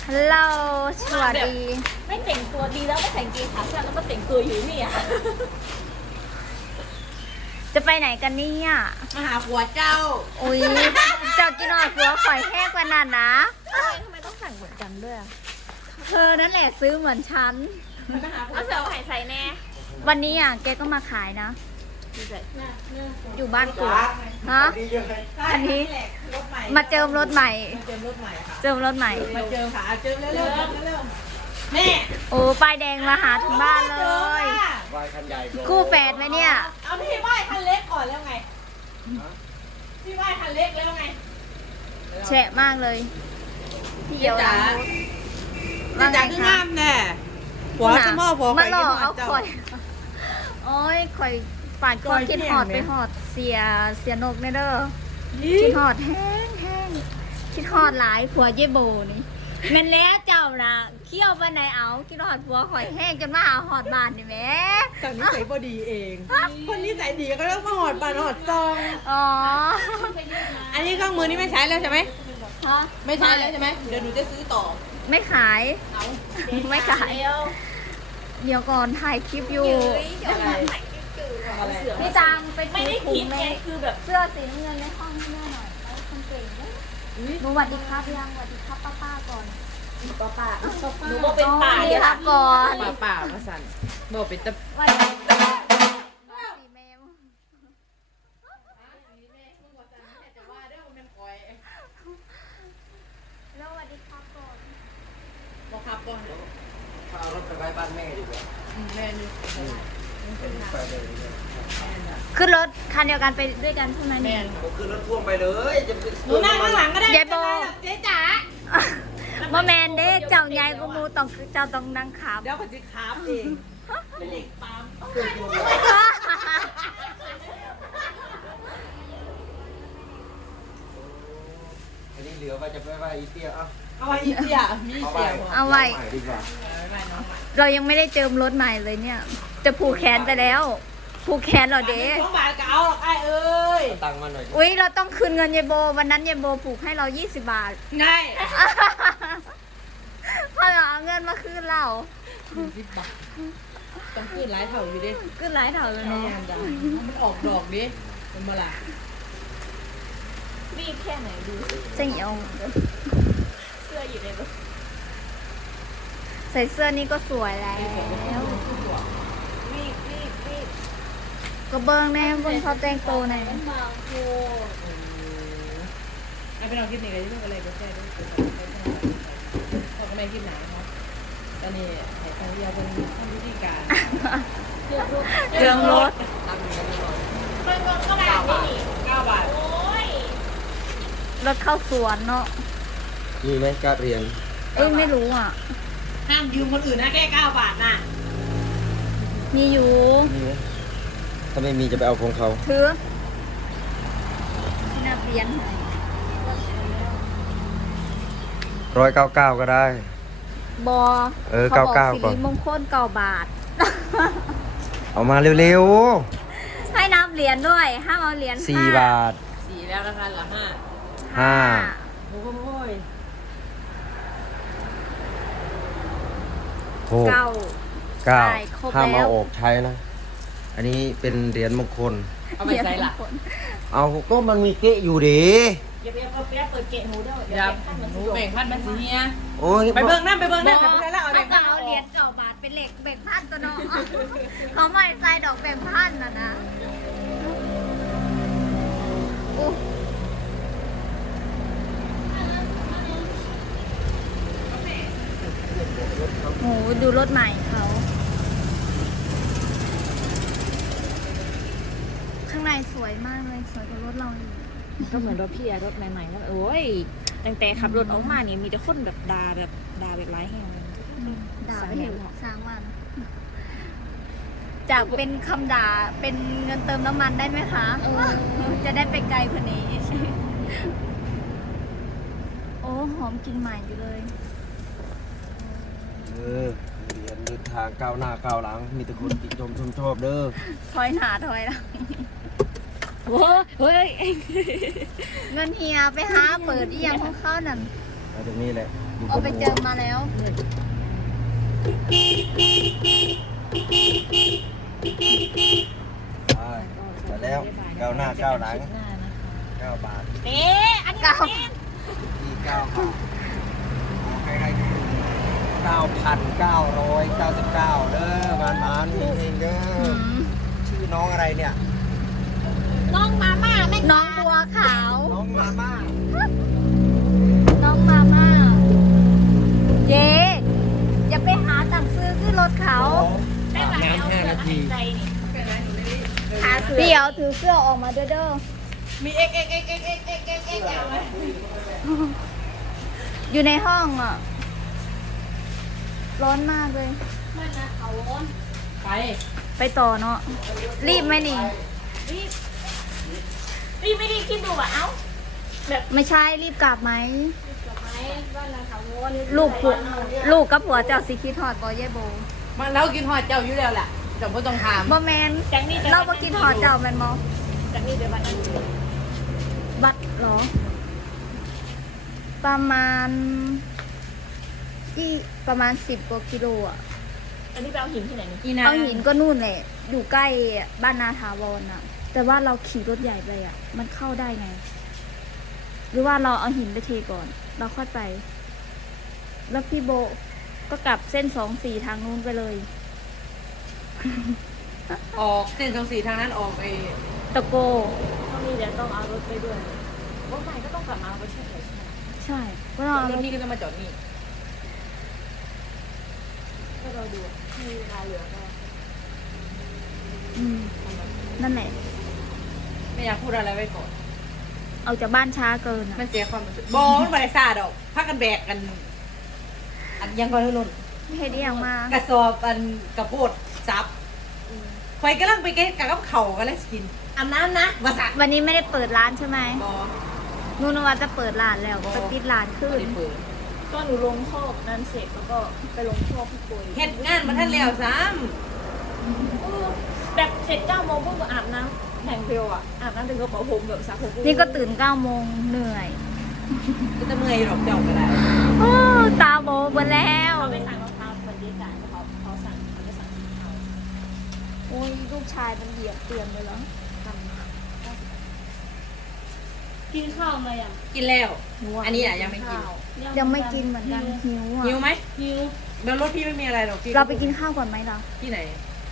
ฮัลโหลสวัสดีไม่แต่งตัวดีแล้วไม่แต่งเกงขาสั้นแล้วก็แต่งตัวอยู่นี่อ่ะจะไปไหนกันเนี่ยมาหาผัวเจ้าอุ้ยเจ้ากินหน่อยหัวข่อยแห้งกว่านั้นนะทำไมต้องสั่งเหมือนกันด้วยเธอนั่นแหละซื้อเหมือนฉันมาหาผัวเอาเสือไห่ใส่แน่วันนี้อ่ะแกก็มาขายนะดีใจอยู่บ้านกูฮะ อันนี้รถใหม่มาเจิมรถใหม่มาเจอรถใหม่ค่ะเจิมรถใหม่มาเจอค่ะเจอเร็วๆเร็วๆแม่โอ้ป้ายแดงมาหาถึงบ้านเลยวายคันใหญ่ก่อนคู่แฝดไหมเนี่ยเอาพี่ไหว้คันเล็กก่อนแล้วไงพี่ไหว้คันเล็กแล้วไงแฉะมากเลยพี่เดียวจ๋าว่าไงจ๋าคืองามแน่ผัวสมอผัวมาหลอกเจ้เอาข่อย โอ้ยข่อยฝ่ายความคิดหอดไปหอดเสียนกเนเด้อคิดหอดแห้งคิดหอดหลายผัวเยโบนี่แม่นแล้วเจ้านะเขี้ยวไปไหนเอาคิดหอดผัวข่อยแห้งจนมาหาหอดบานนี่แหม่จากนิสัยพอดีเอง คนนิสัยดีก็ต้องมาหอดปานหอดซองอ๋ออันนี้เครื่องมือนี่ไม่ใช้แล้วใช่ไหมฮะไม่ใช้แล้วใช่ไหมเดี๋ยวหนูจะซื้อต่อไม่ขาย ไม่ขาย เดี๋ยวก่อนถ่ายคลิปอยู่อะไรพี่ตังไปไม่ได้ถุคิดงไงในคือแบบเสื้อสีน้ำเงินในห้องให้แม่หน่อยเอาคนเก่งนะหนูสวัสดีครับยังสวัสดีครับป้าก่อนป้าหนูก็เป็นป่าสวัสดีเดี๋ยวครับก่อนป่ามาสั่นบอกเป็นตะสวัสดีสีเมมแล้วสวัสดีครับก่อนบอกขับก่อนเอารถไปไว้บ้านแม่ดีกว่าแม่นี่ไปเลยขึ้นรถคันเดียวกันไปด้วยกันใช่ไหมแม่เนี่ยผมขึ้นรถพ่วงไปเลยจะไปหนูนั่งข้างหลังก็ได้ยายโบเจ๊จ๋าบ่แมนเด้เจ้าใหญ่ก็มูต้องเจ้าต้องนั่งขับเดี๋ยวเขาจะขับเองเป็นเด็กปั๊มอันนี้เหลือว่าจะไปไว้อีเตี้ยเอ้าเอาไว้อีเสียมีเอาเสีไว้ยหัวเอาไว้ใหม่ดีกว่าเรายังไม่ได้เจิมรถใหม่เลยเนี่ย จะผูกแขนไปแล้ว ผูกแขนเหรอเด้ 2 บาทก็เอาหรอกไอ้เอ้ยเอาตังค์มาหน่อยอุ้ยเราต้องคืนเงินยายโบวันนั้นยายโบผูกให้เรา20 บาทง่ายพอเราเอาเงินมาคืนเรา 10 บาทต้องขึ้นหลายเท่าอยู่ดิคืนหลายเท่าเลยแม่เนาะจ้ะมันออกดอกดิเป็นเมื่อไหร่รีบแค่ไหนดูจะเหี่ยวเสื้ออยู่ในรถใส่เสื้อนี้ก็สวยแล้วรีบก็เบิ้งแน่เบิ้งเขาแต่งโตวหน่อยบางโพไอ้เป็นเราคิดนี่ก็จะเป็นอะไรก็ได้ด้วยพ่อก็ไม่คิดไหนเนาะตอนนี้ไอ้ทางเรียเป็นทำวิธีการเจิมรถมันก็แบบนี้ 9 บาทโอ้ยรถเข้าสวนเนาะมีไหมการเรียนเอ้ยไม่รู้อ่ะห้ามยืมคนอื่นนะแค่9 บาทน่ะมีอยู่มีไหมถ้าไม่มีจะไปเอาของเขาถือที่นับเรียนให้ 199ก็ได้บอเออขบ 99 สิก่อนริมงคล9 บาทเอามาเร็วให้นับเหรียญด้วยห้ามเอาเหรียญๆ4 บาท 4แล้วนะคะเหลือห้า 5โอ้ย 6 เก้า ได้ครบ 9ห้ามแล้เอาวออกใช้นะ อันนี้เป็นเหรียญมงคลเอาไปใส่ละเอาก็มันมีเกะอยู่ดิอย่าไปเปิดเกะหนูเด้อเดี๋ยวหนูแบ่งพันมาสิเฮียโอ้ยไปเบิ่งนั่นไปเบิ่งบนั่อน กไปแล้วเอาถ้าแบ่งจะพันเอาเหรียญ9 บาทเป็นเหล็กแบ่งพันตัวเนาะ เขาไม่ใส่ดอกแบ่งพันน่ะนะอู้โหดูรถใหม่เขา ข้างในสวยมากเลย สวยกว่ารถเราอีกก็เหมือนรถพี่อะรถใหม่ๆแล้วโอ้ยตั้งแต่ขับรถออกมาเนี่ยมีแต่คนแบบด่าแบบร้ายแห้งด่าไม่เห็นสร้างมัน จากเป็นคำด่าเป็นเงินเติมน้ำมันได้ไหมคะ จะได้ไปไกลกว่านี้ โอ้หอมกลินใหม่อยู่เลยเออเหรียญเดินทางก้าวหน้าก้าวหลัง มีแต่คนติชมชอบเด้อถอยหนาถอยหลังเฮ้ยเงินเฮียไปหาเปิดอีหยังของเขานั่นมาตรงนี้แหละอยู่บเอานไปหัวเจอมาแล้วมาแล้วก้าวหน้าก้าวหลัง9 บาทเอ๊ะอันนี้เก้าที่9 บาทใครๆ9,999เด้อมันเองเด้ออืมชื่อน้องอะไรเนี่ยน้องมาม่าแม่น้องบัวขาวน้องมาม่าน้องมาม่าเย้อย่าไปหาต่างซื้อขึ้นรถเขาได้หลายเอาเสื้อมาให้ใจนี่หาเสื้อเดี๋ยวถือเสื้อออกมาเด้อมี x x x x x x x x ไหมอยู่ในห้องอ่ะ ร้อนมากเลยไม่นะเขาร้อนไปไปต่อเนาะ รีบไหมนี่รีบไม่ได้คิดดูว่าเอ้าแบบไม่ใช่รีบกลับไหมกลับไหมบ้านเราเขาร้อนลูกผัวลูกกับผัวเจ้าสิคิดฮอดบอเย่โบมันเรากินหอดเจ้าอยู่แล้วแหละแต่ไม่ต้องถามบ่แมนเราบ่กินฮอดเจ้าแมนมอจากนี้ไปบ้านนั้นเลยบัตรเหรอ ประมาณประมาณ10 กว่ากิโลอ่ะอันนี้ไปเอาหินที่ไหนนี่อีนาเอาหินก็นู่นแหละ อยู่ใกล้บ้านนาถาวรอ่ะ แต่ว่าเราขี่รถใหญ่ไปอ่ะ มันเข้าได้ไง หรือว่าเราเอาหินไปเทก่อน เราค่อยไป แล้วพี่โบก็กลับเส้น24ทางนู้นไปเลยออกเส้น24ทางนั้นออกไอ้ตะโกต้องมีเดี๋ยวต้องเอารถไปด้วยรถใหม่ก็ต้องกลับมาเอาไปใช่ไหมใช่ก็เราเอารรถถนี่ก็จะมาจอดนี่ก็เราดูมีเวลาเหลือก็อืมนั่นแหละไม่อยากพูดอะไรไว้ก่อนเอาจากบ้านช้าเกินอ่ะมันเสียความรู้สึกบอมันบริษัทดอกพากันแบกกัน อันยังก่อนนุ่นไม่เห็นได้อย่างมากระสอบอันกระโพดซับคอยกำลังไปเก็ตกับเข่ากันแล้วกินอันนั้นนะภาษาวันนี้ไม่ได้เปิดร้านใช่ไหมบอนูนว่าจะเปิดร้านแล้วไปปิดร้านขึ้นไม่ได้เปิดก็หนูลงคอกนั้นเสร็จแล้วก็ไปลงคอกพี่ปุยเฮ็ดงานมาท่านแล้วซ้แบบเสร็จ9 โมงปุ๊บก็อาบน้ำแต่งเร็วอ่ะอาบน้ำแต่งกระเป๋าผมแบบสระผมนี่ก็ตื่น9 โมงเหนื่อยำก็จะเมื่อยหรอกเจ้าก็ได้โอ้ตาโบหมดแล้วเขาไปสั่งรองเท้าเหมือนดีจ่ายเขาสั่งเขาไปสั่งรองเท้าโอ้ยลูกชายมันเหยียบเตียงเลยเหรอกินข้าวมาอย่างกินแล้ว อันนี้อ่ะยังไม่กินยังไม่กินเหมือนกันหิวหิวอ่ะไหมหิวเดี๋ยวรถพี่ไม่มีอะไรหรอกพี่เราไปกินข้าวก่อนไหมล่ะที่ไหน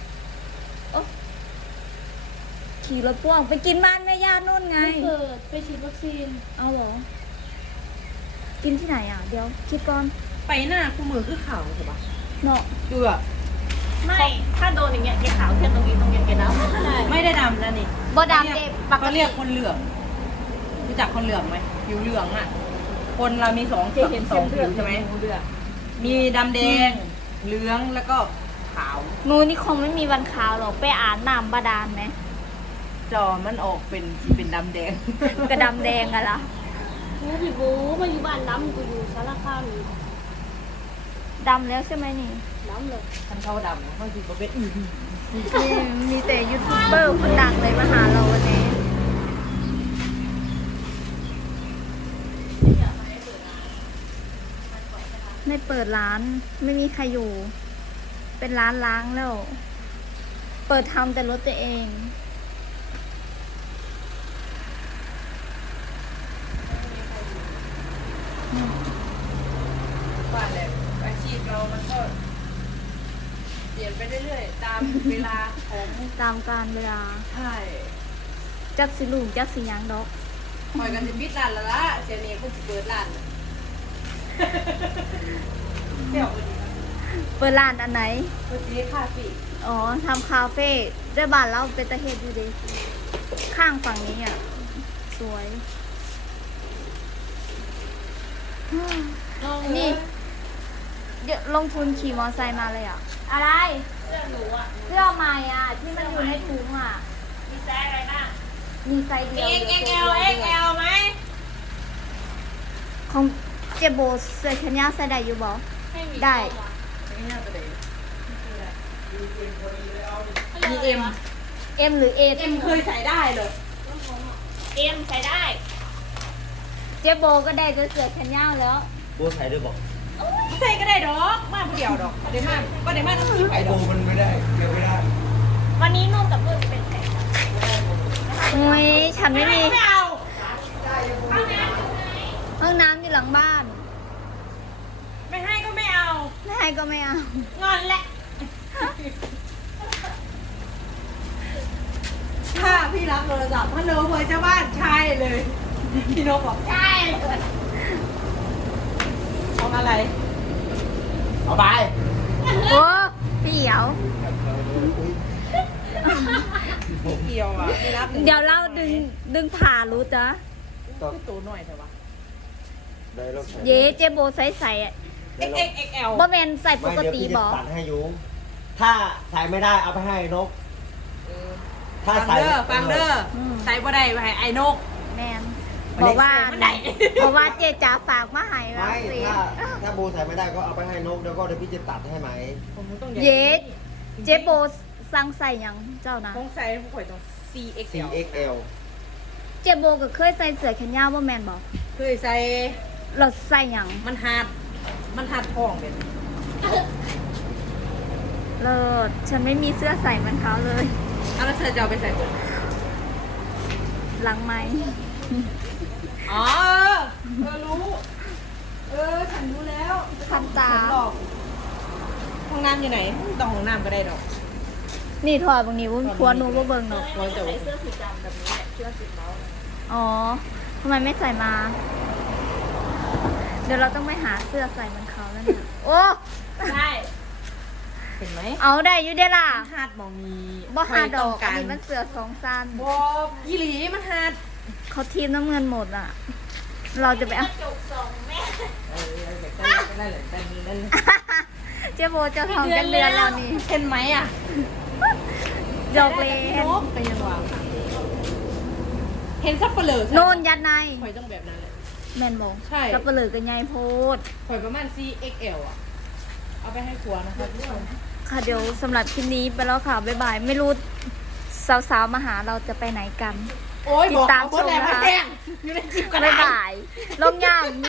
ขี่รถพ่วงไปกินบ้านแม่ย่านู่นไงเปิดไปฉีดวัคซีนเอาเหรอ กินที่ไหนอ่ะ เดี๋ยวคิดก่อนไปหน้าคู่มือคือข่าวถูกปะเนาะดูอ่ะไม่ถ้าโดนอย่างเงี้ยแกขาวแค่ตรงนี้แกดำใช่ไม่ได้ดำนะนี่บ่ดำเด็ปกเขาติเรียกคนเหลืองรู้จักคนเหลืองไหมผิวเหลืองอ่ะ คนเรามีสองแกเห็นสเส้อน งเลืผิอดวใช่ไหมเลือดมีดำแดง เหลืองแล้วก็ขาวหนูนี่คงไม่มีวันขาวหรอกไปอ่านน้ำบาดาลไหมจอมันออกเป็นสีเป็นดำแดงกระดำแดงอะล่ะกูพี่บูมาอยู่บ้านดำกูอยู่สารคามอยู่ดำแล้วใช่ไหมนี่ดำเลยท่านเขาดำเขาคือประเภทอื่นนี่มีแต่ยูทูบเบอร์คนดังเลยมาหาเราวันนี้ ไม่เปิดร้านไม่มีใครอยู่ เป็นร้านล้างแล้ว เปิดทำแต่รถตัวเองว่าแหละอาชีพเรามันก็เปลี่ยนไปเรื่อยๆตามเวลาของตามการเวลาใช่จักสิลูกจักสิหยังดอกคอยกันจะปิดร้านแล้วล่ะเสียนี่ก็เปิดร้านเสี่ยวเปิดร้านอันไหนคนจีคาเฟ่อ๋อทำคาเฟ่ด้วยบ้านเราเป็นตะเฮ็ดอยู่ดีข้างฝั่งนี้อ่ะ สวยนี่เดี๋ยวลงทุนขี่มอไซค์มาเลยอ่ะ อะไรเสื้อหนูอ่ะเสื้อใหม่อ่ะ ที่มันอยู่ในถุงอ่ะมีไซส์อะไรบ้างมีไซส์เดียว XL ไหมของเจโบเสื้อแขนยาวใส่ได้อยู่บ่ ได้ไม่น่าจะได้มีเอ็มเอ็มหรือเอเอ็มเคยใส่ได้เลยเอ็มใส่ได้เจโบก็ได้เสื้อแขนยาวแล้วโบบัวใส่ด้วยบอกใส่ก็ได้ดอกมาผู้เดียวดอกก็ได้มาต้องกินไปไอ้ดโบอกมันไม่ได้เกี่ยวไม่ได้วันนี้นุ่มกับนุ่นเป็นแผนโอ้ยฉันไม่มีไม่เอาห้องน้ำอยู่หลังบ้านไม่ให้ก็ไม่เอาไม่ให้ก็ไม่เอางอนแหละถ้าพี่รับโทรศัพท์ฮัลโหลเบอร์เจ้าบ้านใช่เลยพี่นกบอกใช่เลยเอาอะไรเอาไปโอ้พี่เหี่ยวพี่เกียวอ่ะไม่รับเดี๋ยวเราดึงผ่ารู้จ้ะพี่ตูหน่อยเถอะวะได้แล้วเย้เจโบใส่อะ XXXL บ่แมนใส่ปไม่กเดี๋ยวติพี่บจะอตัดให้อยู่ถ้าใส่ไม่ได้เอาไปให้นก ถ้าฟังใส่เด้อฟังเด้อใส่บ่ได้ไปให้ไอ้นกแมนบอกว่ามันได้บอกว่าเจจ๋าฝากมาให้ว่าไม่สิถ้าโบใส่ไม่ได้ก็เอาไปให้นกแล้วก็เดี๋ยวพี่จะตัดให้ไหมผมต้องเย้เจโบสั่งใส่หยังเจ้านะต้องใส่ผมข่อยต้อง CXL CXL เจโบก็เคยใส่เสื้อแขนยาวบ่แมนบอกเคยใส่เราใส่หยังมันหัดท้องเป็นเลิศฉันไม่มีเสื้อใส่เหมันเขาเลยเอาแล้วเธอจะเอาไปใส่ผมหลังไม้อ๋อรู้ฉันรู้แล้วทำตาฉันหลอกห้องน้ำอยู่ไหนต้องห้องน้ำก็ได้ดอกนี่ถอดบางนี้วุ้นควรหนูบ่เบิ่งเนาะร้อยแต่ว่าเสื้อสีดำแบบนี้แหละเสื้อสีเมาส์อ๋อทำไมไม่ใส่มา เดี๋ยวเราต้องไปหาเสื้อใส่เหมันเขาแล้วเนี่ยโอ้ใช่เห็นไหมเอาได้อยู่เด้ล่ะมันหัดมองมีบ่หาดอกกัอันนนี้มันเสือสองสั้นบอยี่หลีมันหัดเขาทีมน้ำเงินหมดอ่ะ เราจะไปเอาจกสองแม่ได้เลยได้เลยเจ๊โบเจะทองกันเดือนแล้วนี่เห็นไหมอ่ะจอกเลนนกเป็นยังไงเห็นซับเปลือกโน่นยัดในข่อยต้องแบบนั้นเลยแมนบอกใช่สับเปลือกันใหญ่โพดข่อยประมาณ CXL อ่ะ เอาไปให้ครัวนะครับทุกคนค่ะเดี๋ยวสำหรับคลิปนี้ไปแล้วค่ะ บ๊ายบาย ไม่รู้สาวๆมาหาเราจะไปไหนกันโอ้ยบอกติดตามเขาเพื่อแรงชมนะคะมาแห้งอยู่ในคลิปกันบ๊ายบายลมย่าง